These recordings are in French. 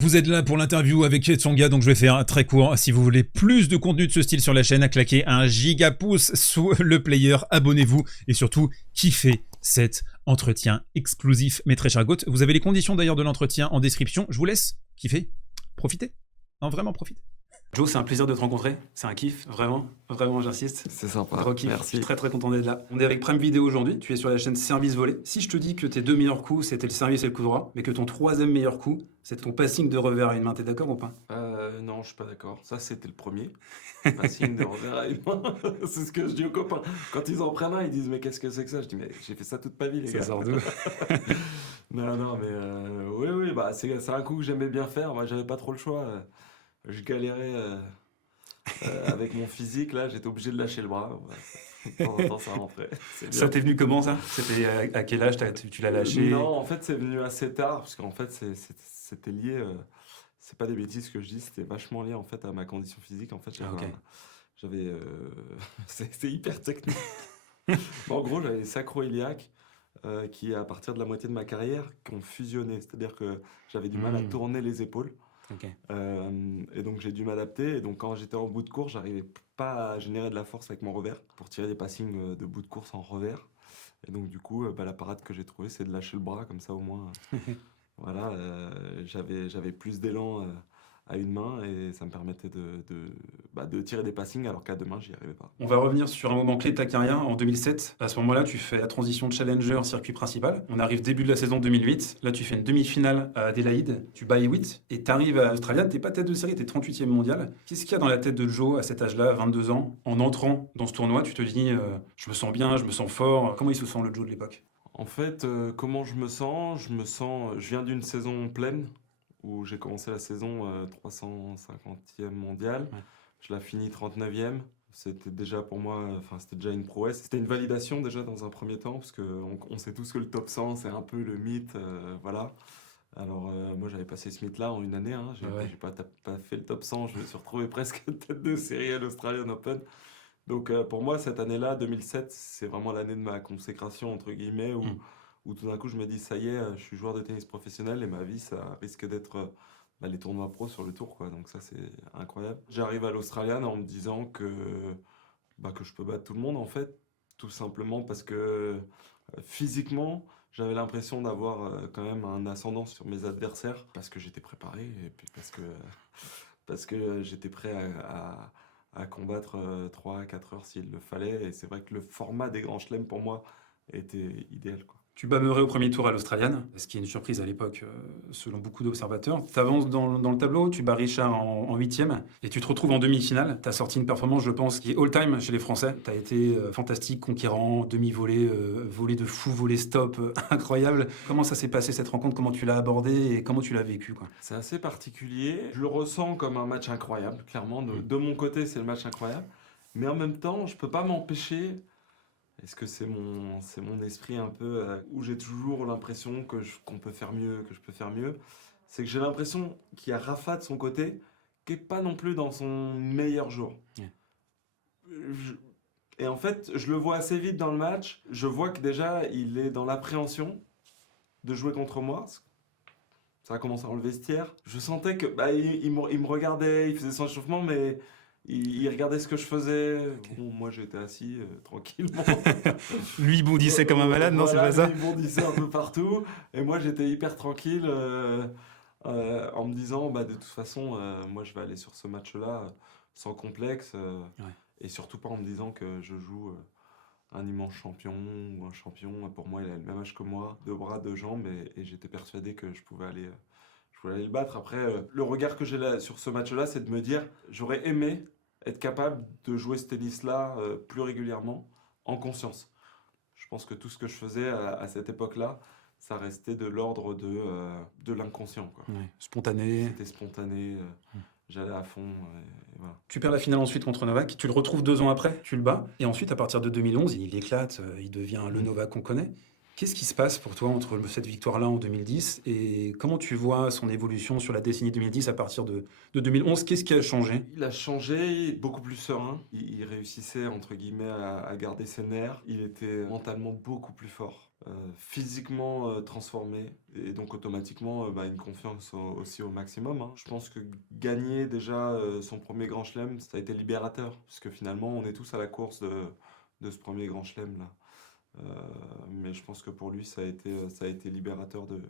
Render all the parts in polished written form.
Vous êtes là pour l'interview avec Tsonga, donc je vais faire très court. Si vous voulez plus de contenu de ce style sur la chaîne, claquez un giga pouce sous le player, abonnez-vous et surtout kiffez cet entretien exclusif, mes très chers Goth. Vous avez les conditions d'ailleurs de l'entretien en description. Je vous laisse kiffer, profitez, non vraiment profitez. Joe, c'est un plaisir de te rencontrer, c'est un kiff, vraiment, j'insiste. C'est sympa, Gros kiff. merci. Je suis très content d'être là. On est avec Prime Video aujourd'hui, tu es sur la chaîne Service Volé. Si je te dis que tes deux meilleurs coups c'était le service et le coup droit, mais que ton troisième meilleur coup c'est ton passing de revers à une main, t'es d'accord ou pas? Non, je suis pas d'accord. Ça, c'était le premier. Passing de revers à une main. C'est ce que je dis aux copains. Quand ils en prennent un, ils disent mais qu'est-ce que c'est que ça? Je dis mais j'ai fait ça toute ma vie, les gars. Ça sort d'où? Non, mais oui, bah c'est un coup que j'aimais bien faire. Moi, j'avais pas trop le choix. Je galérais avec mon physique. Là, j'étais obligé de lâcher le bras. Ouais, de temps en temps, ça rentrait. Ça t'est venu comment ça? C'était à quel âge tu l'as lâché? Non, en fait, c'est venu assez tard parce qu'en fait, c'était lié. C'est pas des bêtises que je dis, c'était vachement lié en fait à ma condition physique. En fait, j'avais c'est hyper technique. Bon, en gros, j'avais les sacro-iliaques qui, à partir de la moitié de ma carrière, qui ont fusionné. C'est-à-dire que j'avais du mal à tourner les épaules. Okay. Et donc j'ai dû m'adapter. Et donc quand j'étais en bout de course, j'arrivais pas à générer de la force avec mon revers pour tirer des passings de bout de course en revers. Et donc du coup, la parade que j'ai trouvée, c'est de lâcher le bras comme ça au moins. Voilà, j'avais plus d'élan à une main et ça me permettait de tirer des passings alors qu'à deux mains, j'y arrivais pas. On va revenir sur un moment clé de ta carrière, en 2007. À ce moment-là, tu fais la transition de challenger circuit principal. On arrive début de la saison 2008. Là, tu fais une demi-finale à Adélaïde. Tu bats Hewitt et tu arrives à Australia. T'es pas tête de série, t'es 38e mondial. Qu'est-ce qu'il y a dans la tête de Joe à cet âge-là, 22 ans? En entrant dans ce tournoi, tu te dis je me sens bien, je me sens fort. Comment il se sent le Joe de l'époque? En fait, comment je me sens? Je viens d'une saison pleine où j'ai commencé la saison 350e mondiale. Ouais. Je la finis 39e. C'était déjà pour moi, c'était déjà une prouesse. C'était une validation déjà dans un premier temps, parce qu'on sait tous que le top 100, c'est un peu le mythe, voilà. Alors moi j'avais passé ce mythe-là en une année, hein. J'ai pas fait le top 100, je me suis retrouvé presque tête de série à l'Australian Open. Donc pour moi, cette année-là, 2007, c'est vraiment l'année de ma consécration, entre guillemets, où tout d'un coup, je me dis, ça y est, je suis joueur de tennis professionnel et ma vie, ça risque d'être les tournois pro sur le tour, quoi. Donc ça, c'est incroyable. J'arrive à l'Australian en me disant que je peux battre tout le monde, en fait, tout simplement parce que physiquement, j'avais l'impression d'avoir quand même un ascendant sur mes adversaires, parce que j'étais préparé et puis parce que j'étais prêt à combattre 3 à 4 heures s'il le fallait. Et c'est vrai que le format des grands chelems, pour moi, était idéal, quoi. Tu bats Murray au premier tour à l'Australian, ce qui est une surprise à l'époque, selon beaucoup d'observateurs. Tu avances dans le tableau, tu bats Richard en 8e, et tu te retrouves en demi-finale. Tu as sorti une performance, je pense, qui est all-time chez les Français. Tu as été fantastique, conquérant, demi-volée, volée de fou, volée stop, incroyable. Comment ça s'est passé cette rencontre? Comment tu l'as abordée et comment tu l'as vécu, quoi? C'est assez particulier. Je le ressens comme un match incroyable, clairement. De mon côté, c'est le match incroyable. Mais en même temps, je peux pas m'empêcher... Est-ce que c'est mon esprit un peu où j'ai toujours l'impression qu'on peut faire mieux, que je peux faire mieux? C'est que j'ai l'impression qu'il y a Rafa de son côté qui n'est pas non plus dans son meilleur jour. Yeah. Et en fait, je le vois assez vite dans le match. Je vois que déjà, il est dans l'appréhension de jouer contre moi. Ça a commencé dans le vestiaire. Je sentais que il me regardait, il faisait son échauffement, mais... Il regardait ce que je faisais. Okay. Bon, moi, j'étais assis tranquillement. Lui, il bondissait comme un malade, non, voilà, c'est pas ça? Il bondissait un peu partout. Et moi, j'étais hyper tranquille en me disant, de toute façon, moi, je vais aller sur ce match-là sans complexe. Et surtout pas en me disant que je joue un immense champion ou un champion. Pour moi, il a le même âge que moi, 2 bras, 2 jambes. Et j'étais persuadé que je pouvais aller le battre. Après, le regard que j'ai là, sur ce match-là, c'est de me dire, j'aurais aimé être capable de jouer ce tennis-là plus régulièrement, en conscience. Je pense que tout ce que je faisais à cette époque-là, ça restait de l'ordre de l'inconscient, quoi. Ouais, spontané. C'était spontané, j'allais à fond. Et voilà. Tu perds la finale ensuite contre Novak, tu le retrouves 2 ans après, tu le bats, et ensuite à partir de 2011, il éclate, il devient le Novak qu'on connaît. Qu'est-ce qui se passe pour toi entre cette victoire-là en 2010 et comment tu vois son évolution sur la décennie 2010 à partir de 2011? Qu'est-ce qui a changé? Il a changé, beaucoup plus serein. Il réussissait, entre guillemets, à garder ses nerfs. Il était mentalement beaucoup plus fort. physiquement transformé, et donc automatiquement une confiance aussi au maximum, hein. Je pense que gagner déjà son premier grand chelem, ça a été libérateur, parce que finalement on est tous à la course de ce premier grand chelem là. Mais je pense que pour lui, ça a été libérateur de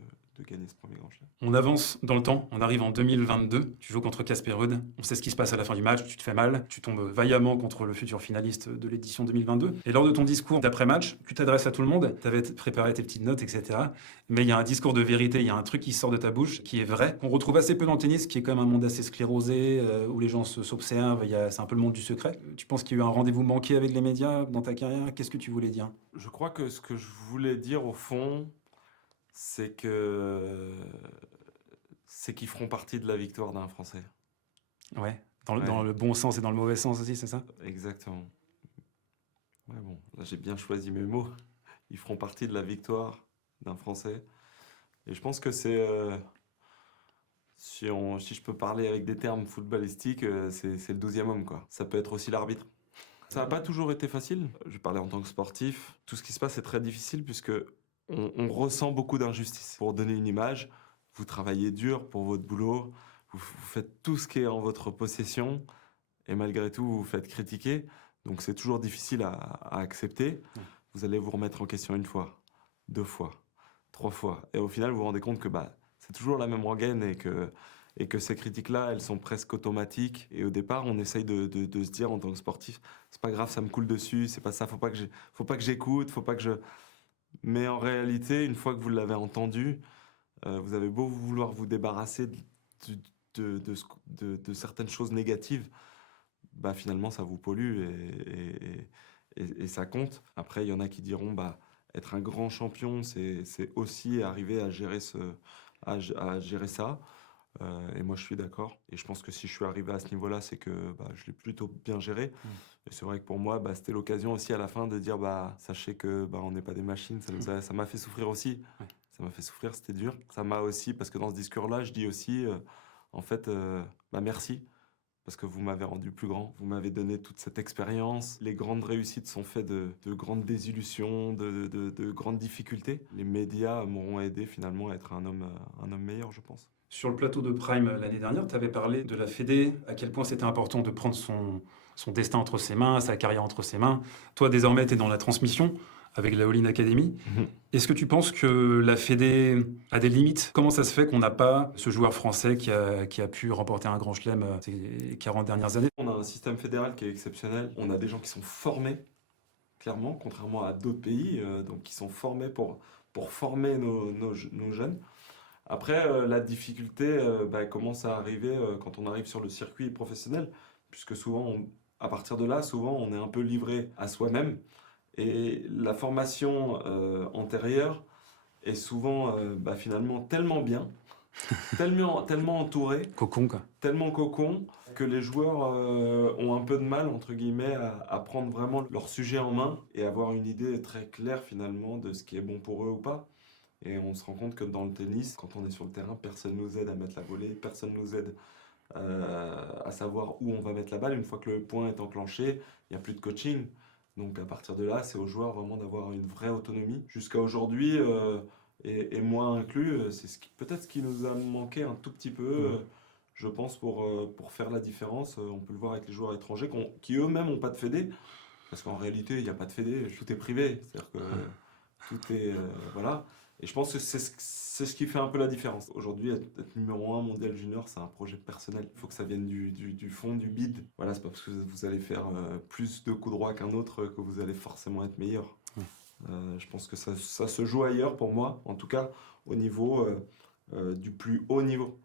gagner ce premier grand chelem. On avance dans le temps, on arrive en 2022, tu joues contre Casper Ruud, on sait ce qui se passe à la fin du match, tu te fais mal, tu tombes vaillamment contre le futur finaliste de l'édition 2022. Et lors de ton discours d'après-match, tu t'adresses à tout le monde, tu avais préparé tes petites notes, etc. Mais il y a un discours de vérité, il y a un truc qui sort de ta bouche, qui est vrai, qu'on retrouve assez peu dans le tennis, qui est quand même un monde assez sclérosé, où les gens s'observent, c'est un peu le monde du secret. Tu penses qu'il y a eu un rendez-vous manqué avec les médias dans ta carrière? Qu'est-ce que tu voulais dire? Je crois que ce que je voulais dire au fond, c'est qu'ils feront partie de la victoire d'un Français. Ouais, dans le bon sens et dans le mauvais sens aussi, c'est ça? Exactement. Ouais, bon, là j'ai bien choisi mes mots. Ils feront partie de la victoire d'un Français. Et je pense que c'est, si je peux parler avec des termes footballistiques, c'est le 12e homme, quoi. Ça peut être aussi l'arbitre. Ça n'a pas toujours été facile. Je parlais en tant que sportif. Tout ce qui se passe est très difficile puisque on ressent beaucoup d'injustice. Pour donner une image, vous travaillez dur pour votre boulot, vous faites tout ce qui est en votre possession et malgré tout, vous vous faites critiquer. Donc c'est toujours difficile à accepter. Vous allez vous remettre en question une fois, 2 fois, 3 fois. Et au final, vous vous rendez compte que c'est toujours la même rengaine et que ces critiques-là, elles sont presque automatiques. Et au départ, on essaye de se dire en tant que sportif, c'est pas grave, ça me coule dessus, c'est pas ça, faut pas que j'écoute, faut pas que je... Mais en réalité, une fois que vous l'avez entendu, vous avez beau vouloir vous débarrasser de certaines choses négatives, finalement, ça vous pollue et ça compte. Après, il y en a qui diront, être un grand champion, c'est aussi arriver à gérer à gérer ça. Et moi, je suis d'accord. Et je pense que si je suis arrivé à ce niveau-là, c'est que je l'ai plutôt bien géré. Et c'est vrai que pour moi, c'était l'occasion aussi à la fin de dire, sachez que on n'est pas des machines. Ça m'a fait souffrir aussi. Ouais. Ça m'a fait souffrir, c'était dur. Ça m'a aussi, parce que dans ce discours-là, je dis aussi, en fait, merci. Parce que vous m'avez rendu plus grand, vous m'avez donné toute cette expérience. Les grandes réussites sont faites de grandes désillusions, de grandes difficultés. Les médias m'auront aidé finalement à être un homme meilleur, je pense. Sur le plateau de Prime l'année dernière, tu avais parlé de la Fédé, à quel point c'était important de prendre son destin entre ses mains, sa carrière entre ses mains. Toi, désormais, tu es dans la transmission avec la All-in Academy. Est-ce que tu penses que la Fédé a des limites? Comment ça se fait qu'on n'a pas ce joueur français qui a pu remporter un grand chelem ces 40 dernières années? On a un système fédéral qui est exceptionnel. On a des gens qui sont formés, clairement, contrairement à d'autres pays, donc qui sont formés pour former nos jeunes. Après, la difficulté commence à arriver quand on arrive sur le circuit professionnel, puisque souvent, à partir de là, souvent, on est un peu livré à soi-même. Et la formation antérieure est souvent finalement tellement bien, tellement entourée, Cocon, quoi. tellement cocon, que les joueurs ont un peu de mal, entre guillemets, à prendre vraiment leur sujet en main et avoir une idée très claire finalement de ce qui est bon pour eux ou pas. Et on se rend compte que dans le tennis, quand on est sur le terrain, personne ne nous aide à mettre la volée, personne ne nous aide à savoir où on va mettre la balle. Une fois que le point est enclenché, il n'y a plus de coaching. Donc à partir de là, c'est aux joueurs vraiment d'avoir une vraie autonomie. Jusqu'à aujourd'hui, et moi inclus, c'est peut-être ce qui nous a manqué un tout petit peu, je pense, pour faire la différence. On peut le voir avec les joueurs étrangers qui eux-mêmes n'ont pas de fédé. Parce qu'en réalité, il n'y a pas de fédé, tout est privé. C'est-à-dire que tout est... voilà. Et je pense que c'est ce qui fait un peu la différence. Aujourd'hui, être numéro 1 mondial junior, c'est un projet personnel. Il faut que ça vienne du fond, du bide. Voilà, c'est pas parce que vous allez faire plus de coups droits qu'un autre que vous allez forcément être meilleur. Je pense que ça se joue ailleurs pour moi, en tout cas au niveau du plus haut niveau.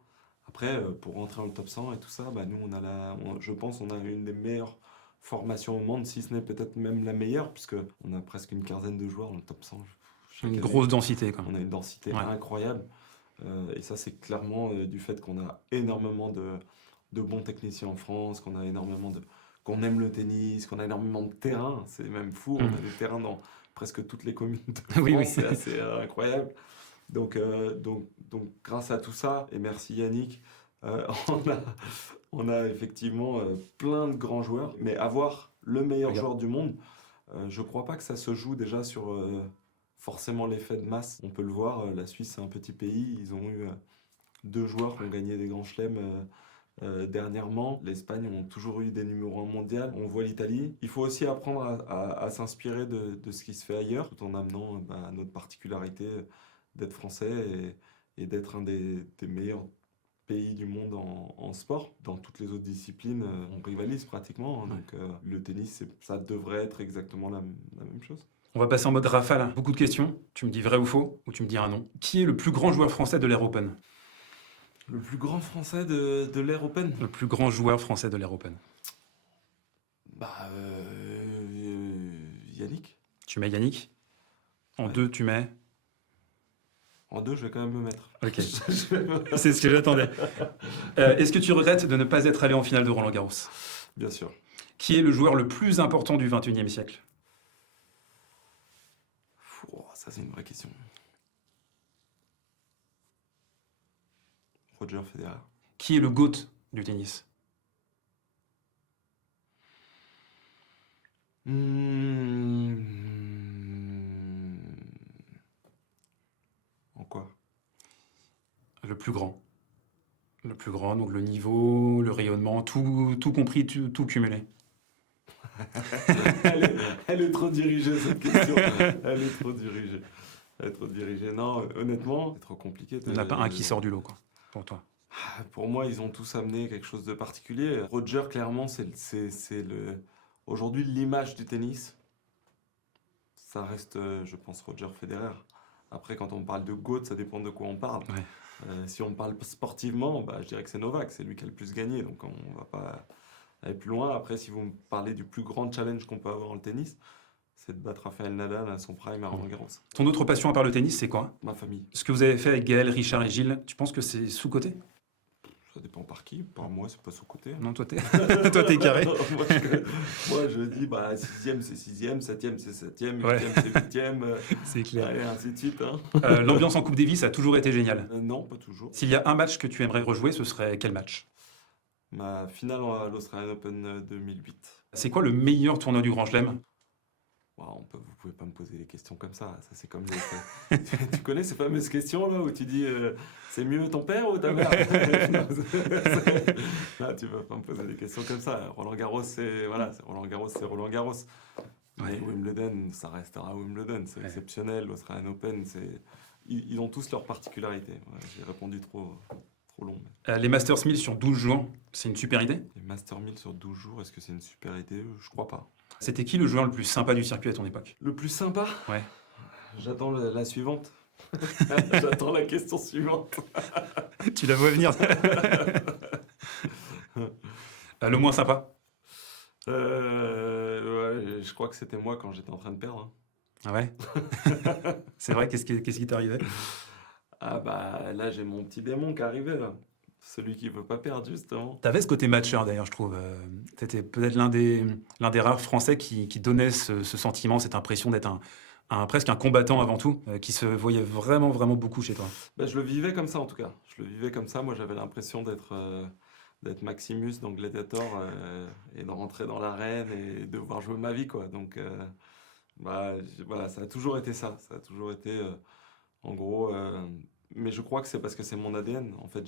Après, pour rentrer dans le top 100 et tout ça, nous, je pense qu'on a une des meilleures formations au monde, si ce n'est peut-être même la meilleure, puisqu'on a presque une quinzaine de joueurs dans le top 100. Une grosse densité, quand même. On a une densité incroyable. Et ça, c'est clairement du fait qu'on a énormément de bons techniciens en France, qu'on aime le tennis, qu'on a énormément de terrains. C'est même fou, on a des terrains dans presque toutes les communes de France. Oui. C'est assez incroyable. Donc, grâce à tout ça, et merci Yannick, on a effectivement plein de grands joueurs. Mais avoir le meilleur joueur du monde, je ne crois pas que ça se joue déjà sur... forcément l'effet de masse. On peut le voir, la Suisse, c'est un petit pays. Ils ont eu 2 joueurs qui ont gagné des grands chelems dernièrement. L'Espagne ont toujours eu des numéros 1 mondiaux. On voit l'Italie. Il faut aussi apprendre à s'inspirer de ce qui se fait ailleurs, tout en amenant notre particularité d'être français et d'être un des meilleurs pays du monde en sport. Dans toutes les autres disciplines, on rivalise pratiquement. Donc le tennis, ça devrait être exactement la même chose. On va passer en mode rafale. Beaucoup de questions. Tu me dis vrai ou faux, ou tu me dis un non. Qui est le plus grand joueur français de l'ère Open? Le plus grand français de l'ère Open? Le plus grand joueur français de l'ère Open. Yannick. Tu mets Yannick. En 2, tu mets... En 2, je vais quand même me mettre. Ok. C'est ce que j'attendais. Est-ce que tu regrettes de ne pas être allé en finale de Roland-Garros? Bien sûr. Qui est le joueur le plus important du 21e siècle? Ça, c'est une vraie question. Roger Federer. Qui est le GOAT du tennis? En quoi? Le plus grand. Le plus grand, donc le niveau, le rayonnement, tout compris, tout cumulé. Elle est trop dirigée, cette question. Elle est trop dirigée. Non, honnêtement, c'est trop compliqué. Il n'y en a pas un qui sort du lot, quoi, pour toi. Pour moi, ils ont tous amené quelque chose de particulier. Roger, clairement, c'est aujourd'hui l'image du tennis. Ça reste, je pense, Roger Federer. Après, quand on parle de GOAT, ça dépend de quoi on parle. Ouais. Si on parle sportivement, je dirais que c'est Novak. C'est lui qui a le plus gagné. Donc, on ne va pas aller plus loin. Après, si vous me parlez du plus grand challenge qu'on peut avoir dans le tennis, c'est de battre Rafael Nadal à son prime à Roland-Garros. Ton autre passion à part le tennis, c'est quoi? Ma famille. Ce que vous avez fait avec Gaël, Richard et Gilles, tu penses que c'est sous-coté? Ça dépend par qui. Par moi, c'est pas sous-coté. Non, toi, t'es carré. moi, je dis, 6e, c'est 6e, 7e, c'est 7e, 8e, Ouais. c'est 8e. C'est clair. Allez, ainsi de suite. Hein. L'ambiance en Coupe Davis a toujours été géniale. Non, pas toujours. S'il y a un match que tu aimerais rejouer, ce serait quel match? Ma finale à l'Australian Open 2008. C'est quoi le meilleur tournoi du Grand Chelem? Wow, vous pouvez pas me poser des questions comme ça. Ça c'est comme tu connais ces fameuses questions là où tu dis c'est mieux ton père ou ta mère? Non, tu peux pas me poser des questions comme ça. Roland Garros, c'est Roland Garros, c'est Roland Garros. Mais Wimbledon, ça restera Wimbledon. C'est exceptionnel. L'Australian Open, ils ont tous leurs particularités. J'ai répondu trop long. Les Masters 1000 sur 12 jours, c'est une super idée? Les Masters 1000 sur 12 jours, est-ce que c'est une super idée? Je crois pas. C'était qui le joueur le plus sympa du circuit à ton époque? Le plus sympa? Ouais. J'attends la suivante. J'attends la question suivante. Tu la vois venir. Le moins sympa? Je crois que c'était moi quand j'étais en train de perdre. Ah ouais? C'est vrai, qu'est-ce qui t'arrivait? Là j'ai mon petit démon qui arrivait là. Celui qui veut pas perdre justement. T'avais ce côté matcheur d'ailleurs, je trouve. T'étais peut-être l'un des rares Français qui donnait ce sentiment, cette impression d'être presque un combattant avant tout, qui se voyait vraiment, vraiment beaucoup chez toi. Je le vivais comme ça en tout cas. Je le vivais comme ça. Moi j'avais l'impression d'être Maximus dans Gladiator et de rentrer dans l'arène et de devoir jouer ma vie quoi. Donc voilà, ça a toujours été ça. Ça a toujours été en gros. Mais je crois que c'est parce que c'est mon ADN. En fait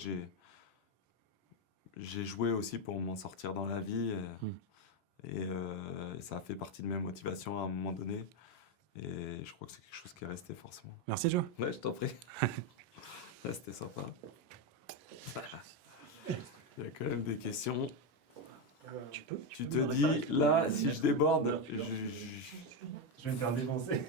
j'ai joué aussi pour m'en sortir dans la vie et ça a fait partie de mes motivations à un moment donné et je crois que c'est quelque chose qui est resté forcément. Merci Joe. Ouais, je t'en prie. Là, c'était sympa. Il y a quand même des questions. Tu te dis, là, si je déborde, je vais me faire défoncer.